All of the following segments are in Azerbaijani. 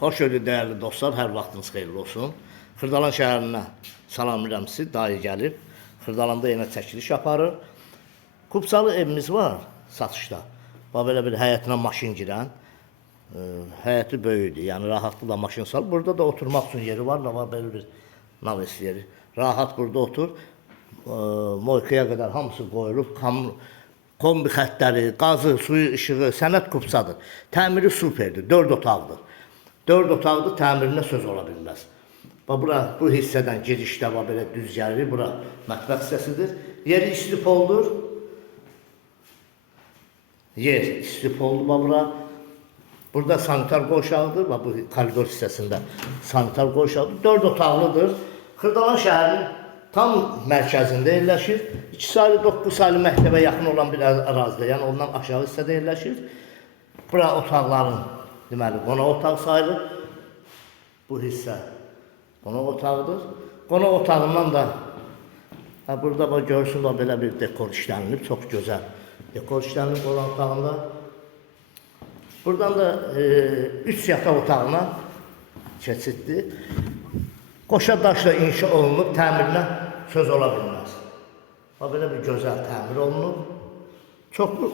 Xoş gördük dəyərli dostlar, hər vaxtınız xeyirli olsun. Xırdalan şəhərinə salamlayıram sizi, dayı gəlib. Xırdalanda yenə çəkiliş aparır. Kubsalı evimiz var satışda. Bax belə bir həyətinə maşın girən. Həyəti böyükdür, yəni rahatlıqla maşın sal. Burada da oturmaq üçün yeri var, da var belə bir naves yeri. Rahat burada otur. Moykaya qədər hamısı qoyulub. Kombi xəttləri, qazı, suyu, işığı, sənət kubsadır. Təmiri superdir, 4 otaqdır. 4 otaqdır, təmirinə söz ola bilməz. Bura, bu hissədən girişdə var, belə düz gəlir. Bura mətbəx hissəsidir. Yeri istipoldur. Yer istipoldur bura. Burada sanitar qoşağıdır. Bu koridor hissəsində sanitar qoşağıdır. 4 otaqlıdır. Xırdalan şəhərinin tam mərkəzində yerləşir. 2 saylı, 9 saylı məktəbə yaxın olan bir ərazidə, yəni ondan aşağı hissədə yerləşir. Bura otaqların, deməli, qonaq otaq sayılır. Bu hissə qonaq otağıdır. Qonaq otağından da burada görürsünüz, belə bir dekor işlənilib, çox gözəl dekor işlənilib qonaq otağında. Buradan da 3 yataq otağına keçiddir. Qoşa daşla inşa olunub, təmirinə söz ola bilməz. Belə bir gözəl təmir olunub.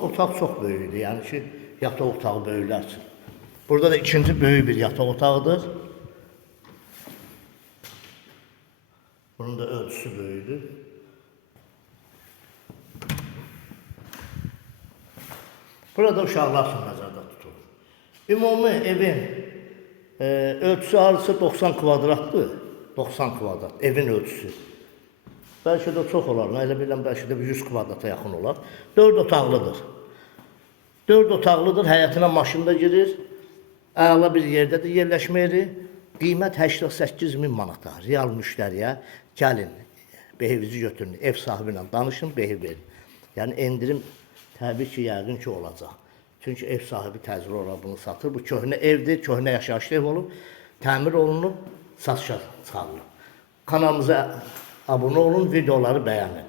Otaq çox böyükdür, yəni ki, yataq otağı böyüklər üçün. Burada da ikinci böyük bir yataq otağıdır. Bunun da ölçüsü böyükdür. Burada uşaqlar üçün nəzərdə tutulur. Ümumi evin ölçüsü arası 90 kvadratdır. 90 kvadrat, evin ölçüsü. Bəlkə də çox olar, elə biləm, bəlkə də 100 kvadrata yaxın olar. 4 otaqlıdır. 4 otaqlıdır, həyətinə maşın da girir. Əla bir yerdədir yerləşmə yeri. Qiymət 88.000 manata. Real müştəriyə gəlin, behivizi götürün, ev sahibi ilə danışın, behiv verin. Yəni endirim təbii ki, yəqin ki olacaq. Çünki ev sahibi təcrübə olaraq bunu satır. Bu köhnə evdir, köhnə yaşayışlı ev olub, təmir olunub, satışa çıxarılıb. Kanalımıza abunə olun, videoları bəyənin.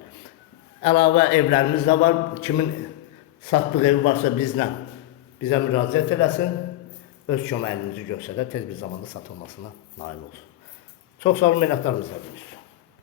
Əlavə evlərimiz də var. Kimin satdığı evi varsa bizə müraciət eləsin. Öz köməyinizi göstərər, tez bir zamanda satılmasına nail olsun. Çox sağ olun, minnətdarım izlədiniz.